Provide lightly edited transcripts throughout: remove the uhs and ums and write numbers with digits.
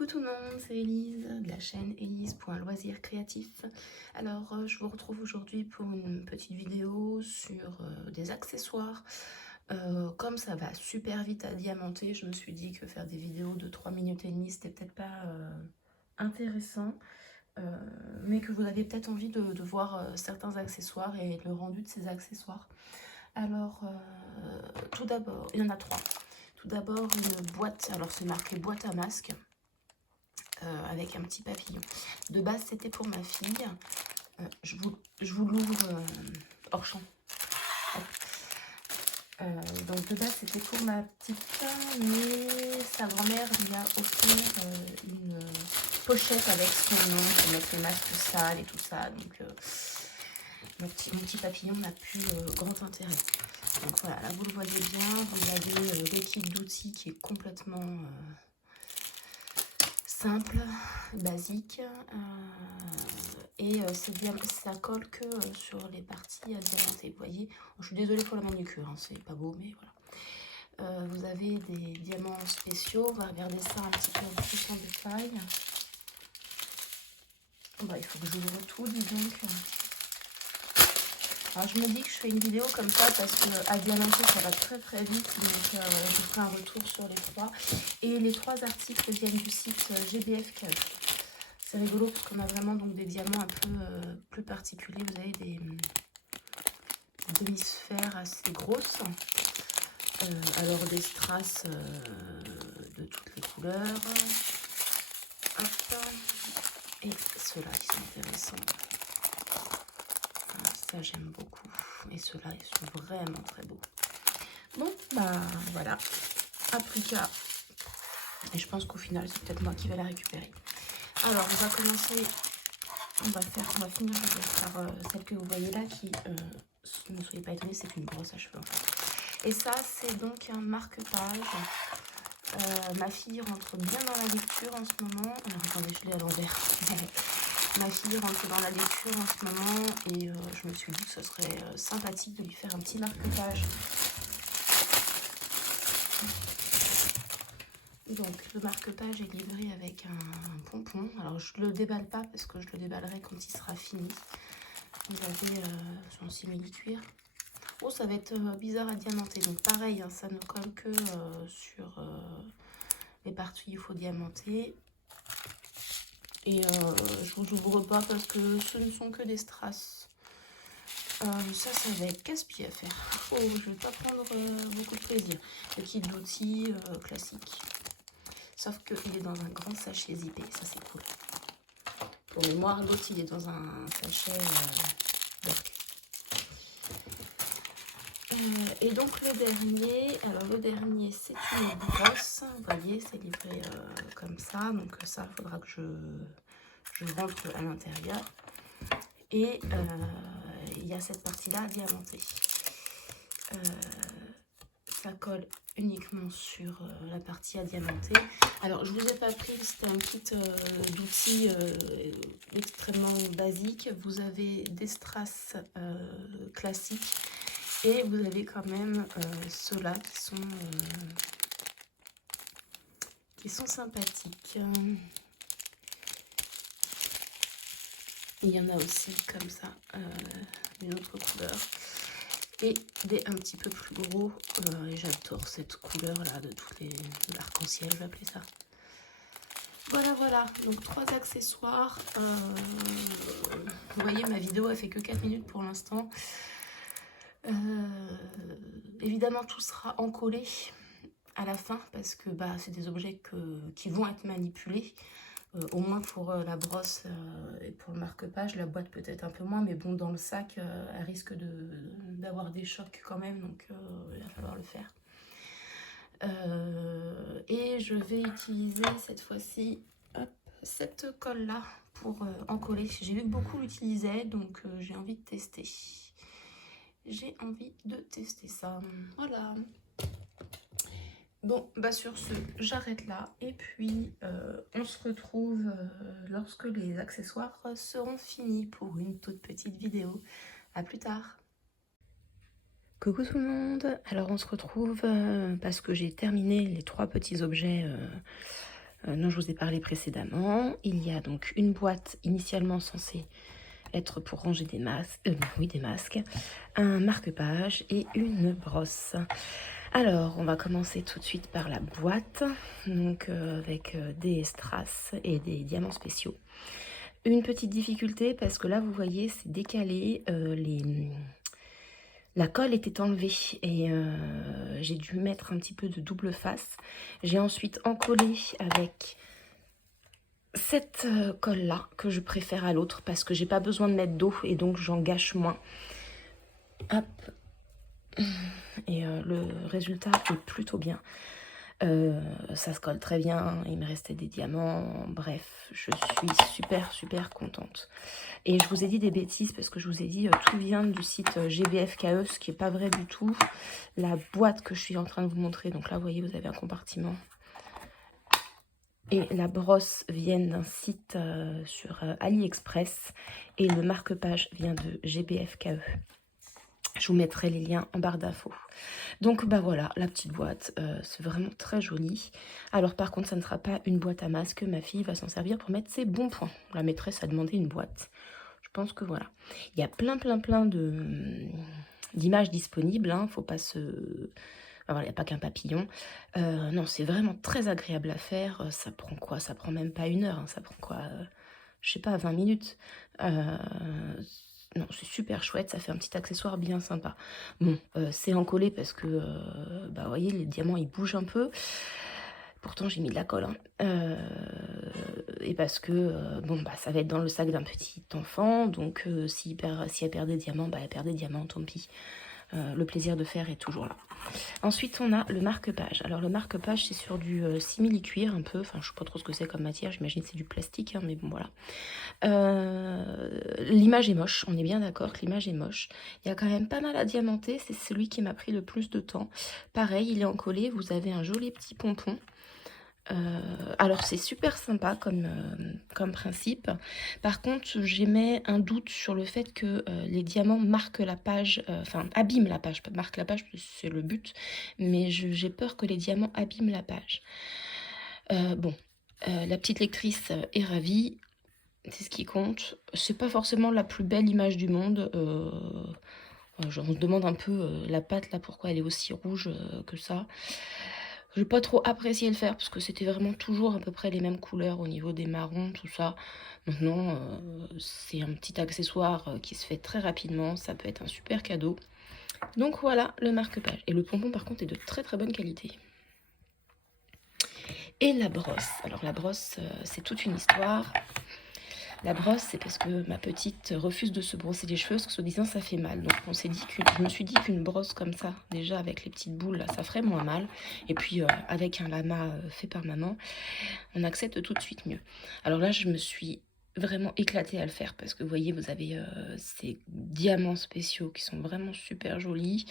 Coucou tout le monde, c'est Élise de la chaîne Élise.loisirs créatifs. Alors je vous retrouve aujourd'hui pour une petite vidéo sur des accessoires. Comme ça va super vite à diamanter, je me suis dit que faire des vidéos de 3 minutes et demie c'était peut-être pas intéressant. Mais que vous avez peut-être envie de voir certains accessoires et le rendu de ces accessoires. Alors tout d'abord, il y en a trois. Tout d'abord une boîte, alors c'est marqué boîte à masque. Avec un petit papillon. De base, c'était pour ma fille. Je vous l'ouvre hors champ. Donc de base, c'était pour ma petite, mais sa grand-mère lui a offert une pochette avec son nom pour mettre les masques sales et tout ça. Donc mon petit papillon n'a plus grand intérêt. Donc voilà, là vous le voyez bien, vous avez l'équipe d'outils qui est complètement simple, basique, et ça colle que sur les parties diamantées. Vous voyez, je suis désolée pour la manucure, hein, c'est pas beau, mais voilà. Vous avez des diamants spéciaux, on va regarder ça un petit peu plus en détail. Bah, il faut que j'ouvre tout, dis donc. Alors je me dis que je fais une vidéo comme ça parce que à diamanter ça va très très vite, donc je ferai un retour sur les trois. Et les trois articles viennent du site GBF Cave. C'est rigolo parce qu'on a vraiment donc des diamants un peu plus particuliers. Vous avez des demi-sphères assez grosses. Alors des strass de toutes les couleurs. Hop. Et ceux-là qui sont intéressants. Ça j'aime beaucoup. Et ceux-là ils sont vraiment très beaux. Bon bah voilà. À plus qu'à. Et je pense qu'au final c'est peut-être moi qui vais la récupérer. Alors on va commencer. On va finir par celle que vous voyez là qui, ne soyez pas étonnés, c'est une brosse à cheveux en fait. Et ça, c'est donc un marque-page. Ma fille rentre bien dans la lecture en ce moment. Alors attendez, je l'ai à l'envers. Ma fille rentre dans la lecture en ce moment et je me suis dit que ce serait sympathique de lui faire un petit marque-page. Donc le marque-page est livré avec un pompon. Alors je le déballe pas parce que je le déballerai quand il sera fini. Vous avez son simili-cuir. Oh, ça va être bizarre à diamanter. Donc pareil, hein, ça ne colle que sur les parties où il faut diamanter. Et je vous ouvre pas parce que ce ne sont que des strass. Ça va être casse-pied à faire. Oh, je vais pas prendre beaucoup de plaisir. Le kit d'outils classique. Sauf qu'il est dans un grand sachet zippé. Ça, c'est cool. Pour mémoire, l'autre, il est dans un sachet dark. Et donc le dernier, c'est une brosse. Vous voyez, c'est livré comme ça. Donc ça, il faudra que je rentre à l'intérieur. Et il y a cette partie-là diamantée. Ça colle uniquement sur la partie à diamanter. Alors je vous ai pas pris, c'était un kit d'outils extrêmement basique. Vous avez des strass classiques et vous avez quand même ceux-là qui sont sympathiques. Il y en a aussi comme ça, une autre couleur. Et des un petit peu plus gros, et j'adore cette couleur là de l'arc-en-ciel, je vais appeler ça. Voilà, donc 3 accessoires. Vous voyez, ma vidéo a fait que 4 minutes pour l'instant. Évidemment, tout sera encollé à la fin parce que bah, c'est des objets qui vont être manipulés. Au moins pour la brosse et pour le marque-page, la boîte peut-être un peu moins, mais bon, dans le sac, elle risque d'avoir des chocs quand même, donc il va falloir le faire. Et je vais utiliser cette fois-ci cette colle-là pour encoller. J'ai vu que beaucoup l'utilisaient, donc j'ai envie de tester. J'ai envie de tester ça. Voilà. Bon, bah sur ce, j'arrête là et puis on se retrouve lorsque les accessoires seront finis pour une toute petite vidéo. À plus tard. Coucou tout le monde. Alors on se retrouve parce que j'ai terminé les 3 petits objets dont je vous ai parlé précédemment. Il y a donc une boîte initialement censée être pour ranger des masques, oui des masques, un marque-page et une brosse. Alors on va commencer tout de suite par la boîte, donc avec des strass et des diamants spéciaux. Une petite difficulté parce que là vous voyez c'est décalé, la colle était enlevée et j'ai dû mettre un petit peu de double face. J'ai ensuite encollé avec cette colle là que je préfère à l'autre parce que j'ai pas besoin de mettre d'eau et donc j'en gâche moins. Hop. Et le résultat est plutôt bien. Ça se colle très bien, il me restait des diamants, bref, je suis super contente. Et je vous ai dit des bêtises parce que je vous ai dit tout vient du site GBFKE, ce qui n'est pas vrai du tout. La boîte que je suis en train de vous montrer, donc là vous voyez vous avez un compartiment. Et la brosse vient d'un site sur AliExpress et le marque-page vient de GBFKE. Je vous mettrai les liens en barre d'infos. Donc bah voilà, la petite boîte, c'est vraiment très joli. Alors par contre, ça ne sera pas une boîte à masque, ma fille va s'en servir pour mettre ses bons points. La maîtresse a demandé une boîte. Je pense que voilà. Il y a plein d'images disponibles, hein. Faut pas se... Enfin, voilà, il n'y a pas qu'un papillon. Non, c'est vraiment très agréable à faire. Ça prend quoi? Ça prend même pas 1 heure, hein. Ça prend quoi je sais pas, 20 minutes. Non, c'est super chouette, ça fait un petit accessoire bien sympa. Bon, c'est encollé parce que, bah, vous voyez, les diamants, ils bougent un peu. Pourtant, j'ai mis de la colle. Hein. Et parce que, bon, bah, ça va être dans le sac d'un petit enfant. Donc, si elle perd des diamants, bah, elle perd des diamants, tant pis. Le plaisir de faire est toujours là. Ensuite, on a le marque-page. Alors, le marque-page, c'est sur du simili-cuir un peu. Enfin, je sais pas trop ce que c'est comme matière. J'imagine que c'est du plastique, hein, mais bon, voilà. L'image est moche. On est bien d'accord que l'image est moche. Il y a quand même pas mal à diamanter. C'est celui qui m'a pris le plus de temps. Pareil, il est encollé. Vous avez un joli petit pompon. Alors c'est super sympa comme principe. Par contre, j'émets un doute sur le fait que les diamants marquent la page, enfin abîment la page. Marquent la page, c'est le but, mais j'ai peur que les diamants abîment la page. Bon, la petite lectrice est ravie, c'est ce qui compte. C'est pas forcément la plus belle image du monde. On se demande un peu la pâte là, pourquoi elle est aussi rouge que ça. J'ai pas trop apprécié le faire parce que c'était vraiment toujours à peu près les mêmes couleurs au niveau des marrons, tout ça. Maintenant, c'est un petit accessoire qui se fait très rapidement. Ça peut être un super cadeau. Donc voilà le marque-page. Et le pompon par contre est de très bonne qualité. Et la brosse. Alors la brosse, c'est toute une histoire. La brosse, c'est parce que ma petite refuse de se brosser les cheveux, parce que soi-disant ça fait mal. Donc je me suis dit qu'une brosse comme ça, déjà avec les petites boules, là, ça ferait moins mal. Et puis avec un lama fait par maman, on accepte tout de suite mieux. Alors là, je me suis vraiment éclatée à le faire, parce que vous voyez, vous avez ces diamants spéciaux qui sont vraiment super jolis.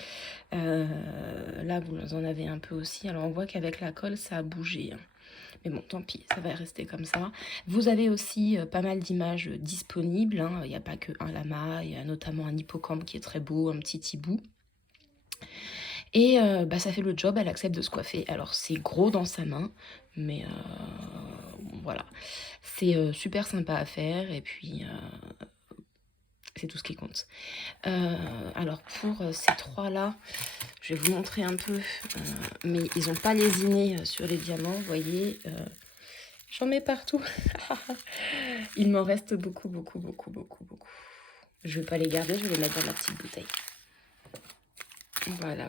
Là, vous en avez un peu aussi. Alors on voit qu'avec la colle, ça a bougé, hein. Mais bon, tant pis, ça va rester comme ça. Vous avez aussi pas mal d'images disponibles. Hein. Il n'y a pas que un lama, il y a notamment un hippocampe qui est très beau, un petit hibou. Et bah, ça fait le job, elle accepte de se coiffer. Alors c'est gros dans sa main, mais voilà. C'est super sympa à faire et puis c'est tout ce qui compte. Alors pour ces trois-là, je vais vous montrer un peu, mais ils n'ont pas lésiné sur les diamants, vous voyez. J'en mets partout. Il m'en reste beaucoup. Je vais pas les garder, je vais les mettre dans ma petite bouteille. Voilà.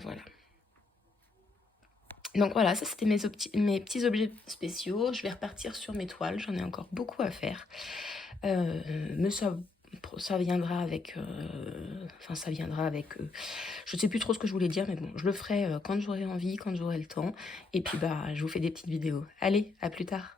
Donc voilà, ça c'était mes petits objets spéciaux. Je vais repartir sur mes toiles, j'en ai encore beaucoup à faire. Mais ça viendra avec... je ne sais plus trop ce que je voulais dire, mais bon, je le ferai quand j'aurai envie, quand j'aurai le temps. Et puis bah, je vous fais des petites vidéos. Allez, à plus tard.